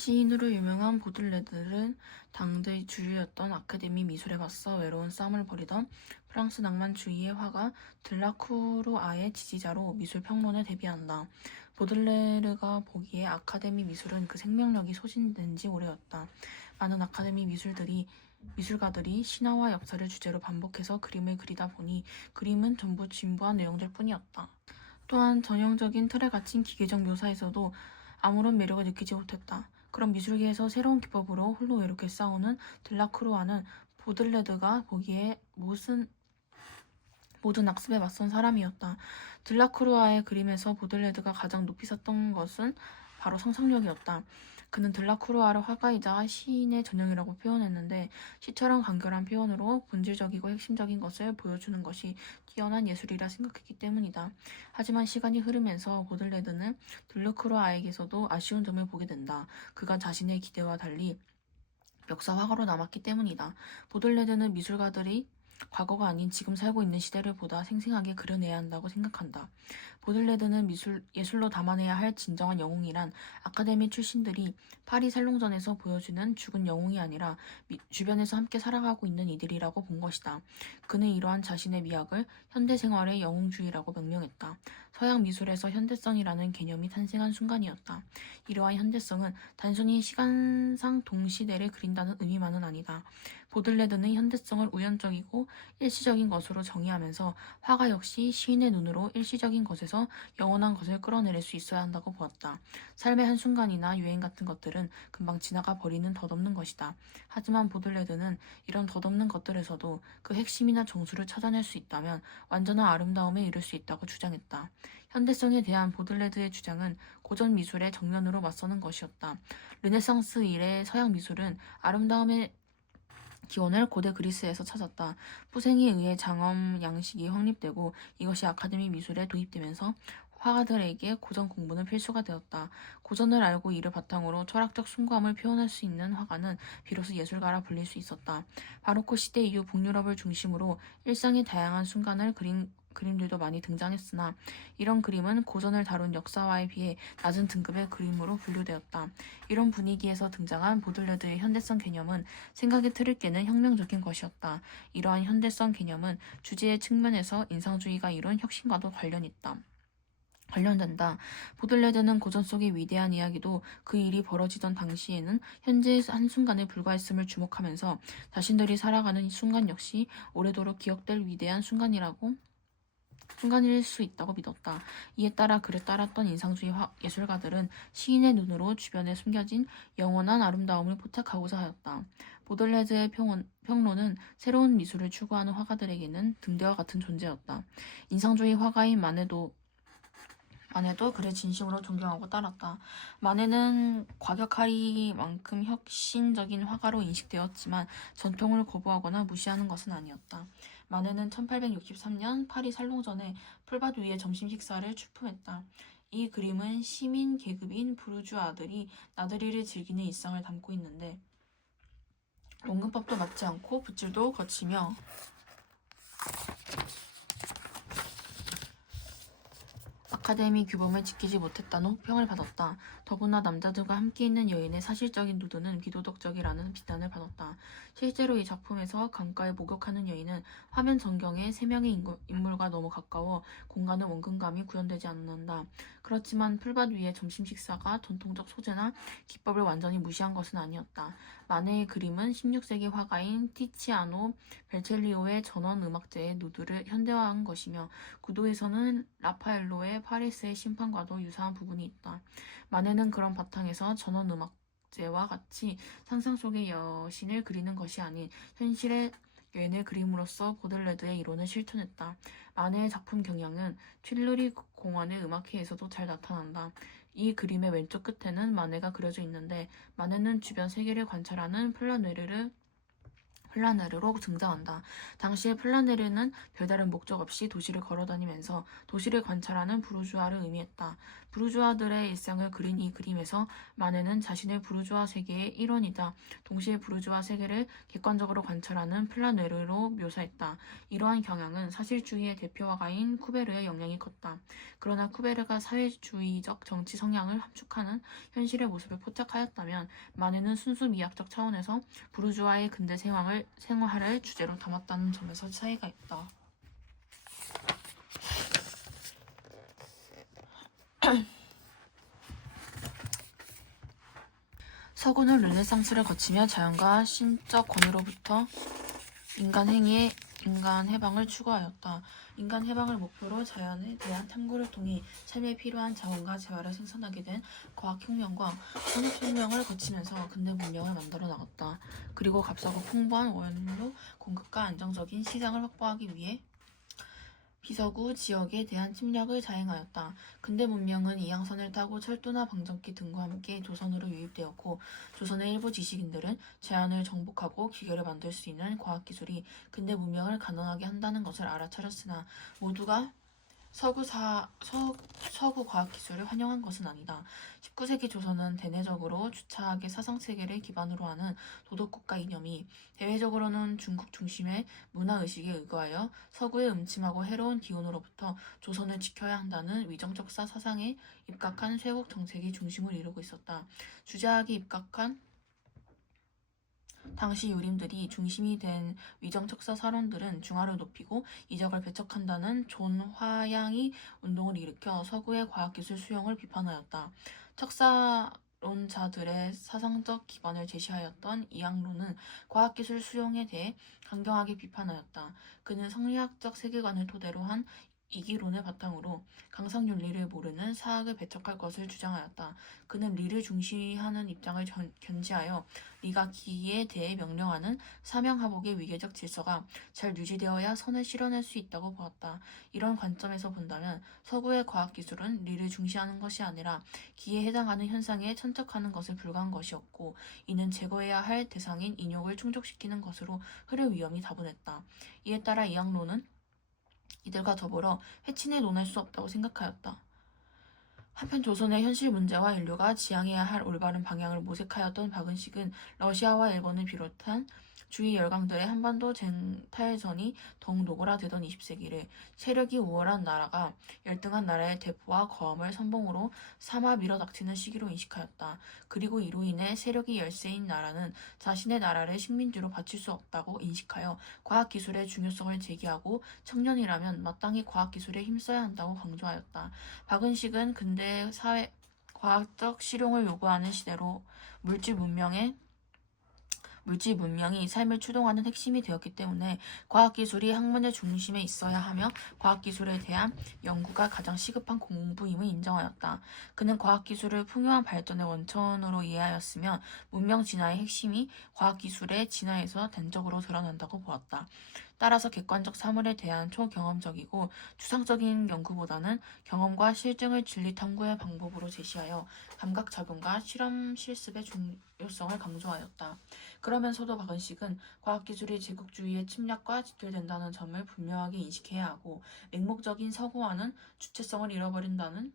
시인으로 유명한 보들레드는 당대의 주류였던 아카데미 미술에 맞서 외로운 싸움을 벌이던 프랑스 낭만주의의 화가 들라크루아의 지지자로 미술 평론에 데뷔한다. 보들레르가 보기에 아카데미 미술은 그 생명력이 소진된 지 오래였다. 많은 아카데미 미술들이 미술가들이 신화와 역사를 주제로 반복해서 그림을 그리다 보니 그림은 전부 진부한 내용들 뿐이었다. 또한 전형적인 틀에 갇힌 기계적 묘사에서도 아무런 매력을 느끼지 못했다. 그런 미술계에서 새로운 기법으로 홀로 외롭게 싸우는 들라크루아는 보들레드가 보기에 무슨 모든 악습에 맞선 사람이었다. 들라크루아의 그림에서 보들레드가 가장 높이 섰던 것은 바로 상상력이었다. 그는 들라크루아를 화가이자 시인의 전형이라고 표현했는데 시처럼 간결한 표현으로 본질적이고 핵심적인 것을 보여주는 것이 뛰어난 예술이라 생각했기 때문이다. 하지만 시간이 흐르면서 보들레드는 들라크루아에게서도 아쉬운 점을 보게 된다. 그가 자신의 기대와 달리 역사 화가로 남았기 때문이다. 보들레드는 미술가들이 과거가 아닌 지금 살고 있는 시대를 보다 생생하게 그려내야 한다고 생각한다. 보들레드는 미술, 예술로 담아내야 할 진정한 영웅이란 아카데미 출신들이 파리 살롱전에서 보여주는 죽은 영웅이 아니라 미- 주변에서 함께 살아가고 있는 이들이라고 본 것이다. 그는 이러한 자신의 미학을 현대 생활의 영웅주의라고 명명했다. 서양 미술에서 현대성이라는 개념이 탄생한 순간이었다. 이러한 현대성은 단순히 시간상 동시대를 그린다는 의미만은 아니다. 보들레드는 현대성을 우연적이고 일시적인 것으로 정의하면서 화가 역시 시인의 눈으로 일시적인 것에서 영원한 것을 끌어내릴 수 있어야 한다고 보았다. 삶의 한순간이나 유행 같은 것들은 금방 지나가 버리는 덧없는 것이다. 하지만 보들레드는 이런 덧없는 것들에서도 그 핵심이나 정수를 찾아낼 수 있다면 완전한 아름다움에 이를 수 있다고 주장했다. 현대성에 대한 보들레드의 주장은 고전 미술의 정면으로 맞서는 것이었다. 르네상스 이래 서양 미술은 아름다움의 기원을 고대 그리스에서 찾았다. 후생에 의해 장엄 양식이 확립되고 이것이 아카데미 미술에 도입되면서 화가들에게 고전 공부는 필수가 되었다. 고전을 알고 이를 바탕으로 철학적 숭고함을 표현할 수 있는 화가는 비로소 예술가라 불릴 수 있었다. 바로크 시대 이후 북유럽을 중심으로 일상의 다양한 순간을 그린 그림들도 많이 등장했으나 이런 그림은 고전을 다룬 역사화에 비해 낮은 등급의 그림으로 분류되었다. 이런 분위기에서 등장한 보들레드의 현대성 개념은 생각의 틀을 깨는 혁명적인 것이었다. 이러한 현대성 개념은 주제의 측면에서 인상주의가 이룬 혁신과도 관련 있다. 관련된다. 보들레드는 고전 속의 위대한 이야기도 그 일이 벌어지던 당시에는 현재의 한순간에 불과했음을 주목하면서 자신들이 살아가는 이 순간 역시 오래도록 기억될 위대한 순간이라고 순간일 수 있다고 믿었다. 이에 따라 그를 따랐던 인상주의 화- 예술가들은 시인의 눈으로 주변에 숨겨진 영원한 아름다움을 포착하고자 하였다. 보들레드의 평론, 평론은 새로운 미술을 추구하는 화가들에게는 등대와 같은 존재였다. 인상주의 화가인 마네도 마네도 그를 진심으로 존경하고 따랐다. 마네는 과격하리만큼 혁신적인 화가로 인식되었지만 전통을 거부하거나 무시하는 것은 아니었다. 마네는 1863년 파리 살롱전에 풀밭 위에 점심 식사를 출품했다. 이 그림은 시민 계급인 부르주 아들이 나들이를 즐기는 일상을 담고 있는데 원근법도 맞지 않고 붓질도 거치며 아카데미 규범을 지키지 못했다는 혹평을 받았다. 더구나 남자들과 함께 있는 여인의 사실적인 누드는 비도덕적이라는 비난을 받았다. 실제로 이 작품에서 강가에 목욕하는 여인은 화면 전경에 세 명의 인물과 너무 가까워 공간의 원근감이 구현되지 않는다. 그렇지만 풀밭 위의 점심 식사가 전통적 소재나 기법을 완전히 무시한 것은 아니었다. 마네의 그림은 16세기 화가인 티치아노 벨첼리오의 전원 음악제의 누드를 현대화한 것이며 구도에서는 라파엘로의 파리스의 심판과도 유사한 부분이 있다. 마네는 그런 바탕에서 전원 음악제와 같이 상상 속의 여신을 그리는 것이 아닌 현실의 여인을 그림으로써 보들레드의 이론을 실천했다. 마네의 작품 경향은 튠르리 공원의 음악회에서도 잘 나타난다. 이 그림의 왼쪽 끝에는 마네가 그려져 있는데 마네는 주변 세계를 관찰하는 플라네르를 플라네르로 등장한다. 당시의 플라네르는 별다른 목적 없이 도시를 걸어다니면서 도시를 관찰하는 부르주아를 의미했다. 부르주아들의 일상을 그린 이 그림에서 마네는 자신의 부르주아 세계의 일원이자 동시에 부르주아 세계를 객관적으로 관찰하는 플라네르로 묘사했다. 이러한 경향은 사실주의의 대표 화가인 쿠베르의 영향이 컸다. 그러나 쿠베르가 사회주의적 정치 성향을 함축하는 현실의 모습을 포착하였다면 마네는 순수 미학적 차원에서 부르주아의 근대 생활을, 생활을 주제로 담았다는 점에서 차이가 있다. 서구는 르네상스를 거치며 자연과 신적 권위로부터 인간 행위의 인간 해방을 추구하였다. 인간 해방을 목표로 자연에 대한 탐구를 통해 삶에 필요한 자원과 재화를 생산하게 된 과학혁명과 산업혁명을 거치면서 근대 문명을 만들어 나갔다. 그리고 값싸고 풍부한 원료 공급과 안정적인 시장을 확보하기 위해 비서구 지역에 대한 침략을 자행하였다. 근대 문명은 이양선을 타고 철도나 방정기 등과 함께 조선으로 유입되었고 조선의 일부 지식인들은 자연을 정복하고 기계를 만들 수 있는 과학기술이 근대 문명을 가능하게 한다는 것을 알아차렸으나 모두가 서구 사, 서, 서구 과학기술을 환영한 것은 아니다. 19세기 조선은 대내적으로 주차하게 사상체계를 기반으로 하는 도덕국가 이념이 대외적으로는 중국 중심의 문화의식에 의거하여 서구의 음침하고 해로운 기운으로부터 조선을 지켜야 한다는 위정적사 사상에 입각한 쇄국 정책이 중심을 이루고 있었다. 주자학이 입각한 당시 유림들이 중심이 된 위정척사 사론들은 중화를 높이고 이적을 배척한다는 존화양이 운동을 일으켜 서구의 과학기술 수용을 비판하였다. 척사 론자들의 사상적 기반을 제시하였던 이항로는 과학기술 수용에 대해 강경하게 비판하였다. 그는 성리학적 세계관을 토대로 한 이기론을 바탕으로 강상윤 리를 모르는 사학을 배척할 것을 주장하였다. 그는 리를 중시하는 입장을 견, 견지하여 리가 기에 대해 명령하는 사명하복의 위계적 질서가 잘 유지되어야 선을 실현할 수 있다고 보았다. 이런 관점에서 본다면 서구의 과학기술은 리를 중시하는 것이 아니라 기에 해당하는 현상에 천착하는 것에 불과한 것이었고 이는 제거해야 할 대상인 인욕을 충족시키는 것으로 흐를 위험이 다분했다. 이에 따라 이항로는 이들과 더불어 회친에 논할 수 없다고 생각하였다. 한편 조선의 현실 문제와 인류가 지향해야 할 올바른 방향을 모색하였던 박은식은 러시아와 일본을 비롯한 주위 열강들의 한반도 쟁탈전이 더욱 노골화되던 20세기를 세력이 우월한 나라가 열등한 나라의 대포와 거함을 선봉으로 삼아 밀어닥치는 시기로 인식하였다. 그리고 이로 인해 세력이 열세인 나라는 자신의 나라를 식민지로 바칠 수 없다고 인식하여 과학기술의 중요성을 제기하고 청년이라면 마땅히 과학기술에 힘써야 한다고 강조하였다. 박은식은 근대 사회 과학적 실용을 요구하는 시대로 물질 문명의 물질 문명이 삶을 추동하는 핵심이 되었기 때문에 과학기술이 학문의 중심에 있어야 하며 과학기술에 대한 연구가 가장 시급한 공부임을 인정하였다. 그는 과학기술을 풍요한 발전의 원천으로 이해하였으며 문명 진화의 핵심이 과학기술의 진화에서 단적으로 드러난다고 보았다. 따라서 객관적 사물에 대한 초경험적이고 추상적인 연구보다는 경험과 실증을 진리 탐구의 방법으로 제시하여 감각 작용과 실험 실습의 중요성을 강조하였다. 그러면서도 박은식은 과학기술이 제국주의의 침략과 직결된다는 점을 분명하게 인식해야 하고 맹목적인 서구화는 주체성을 잃어버린다는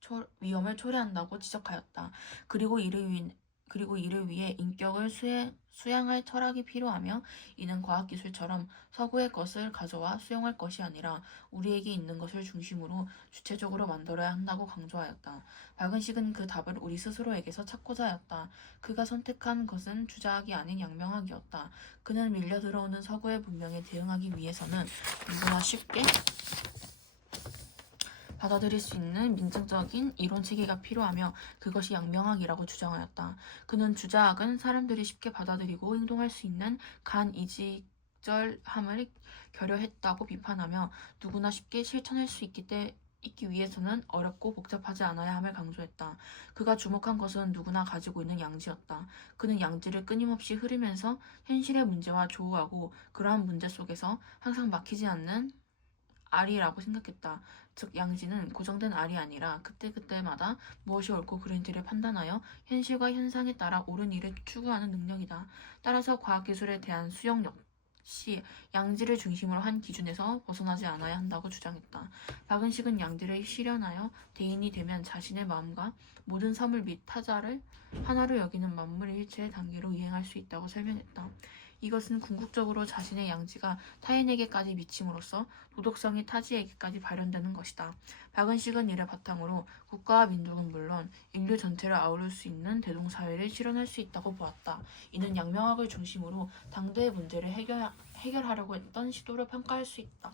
초, 위험을 초래한다고 지적하였다. 그리고 이를 위 그리고 이를 위해 인격을 수행, 수양할 철학이 필요하며 이는 과학기술처럼 서구의 것을 가져와 수용할 것이 아니라 우리에게 있는 것을 중심으로 주체적으로 만들어야 한다고 강조하였다. 박은식은 그 답을 우리 스스로에게서 찾고자 하였다. 그가 선택한 것은 주자학이 아닌 양명학이었다. 그는 밀려 들어오는 서구의 문명에 대응하기 위해서는 누구나 쉽게 받아들일 수 있는 민증적인 이론 체계가 필요하며 그것이 양명학이라고 주장하였다. 그는 주자학은 사람들이 쉽게 받아들이고 행동할 수 있는 간 이직 절함을 결여했다고 비판하며 누구나 쉽게 실천할 수 있기 때 있기 위해서는 어렵고 복잡하지 않아야 함을 강조했다. 그가 주목한 것은 누구나 가지고 있는 양지였다. 그는 양지를 끊임없이 흐르면서 현실의 문제와 조우하고 그러한 문제 속에서 항상 막히지 않는 알이라고 생각했다. 즉 양지는 고정된 알이 아니라 그때그때마다 무엇이 옳고 그른지를 판단하여 현실과 현상에 따라 옳은 일을 추구하는 능력이다. 따라서 과학기술에 대한 수용력 시 양지를 중심으로 한 기준에서 벗어나지 않아야 한다고 주장했다. 박은식은 양지를 실현하여 대인이 되면 자신의 마음과 모든 사물 및 타자를 하나로 여기는 만물일체의 단계로 이행할 수 있다고 설명했다. 이것은 궁극적으로 자신의 양지가 타인에게까지 미침으로써 도덕성이 타지에게까지 발현되는 것이다. 박은식은 이를 바탕으로 국가와 민족은 물론 인류 전체를 아우를 수 있는 대동사회를 실현할 수 있다고 보았다. 이는 양명학을 중심으로 당대의 문제를 해결, 해결하려고 했던 시도를 평가할 수 있다.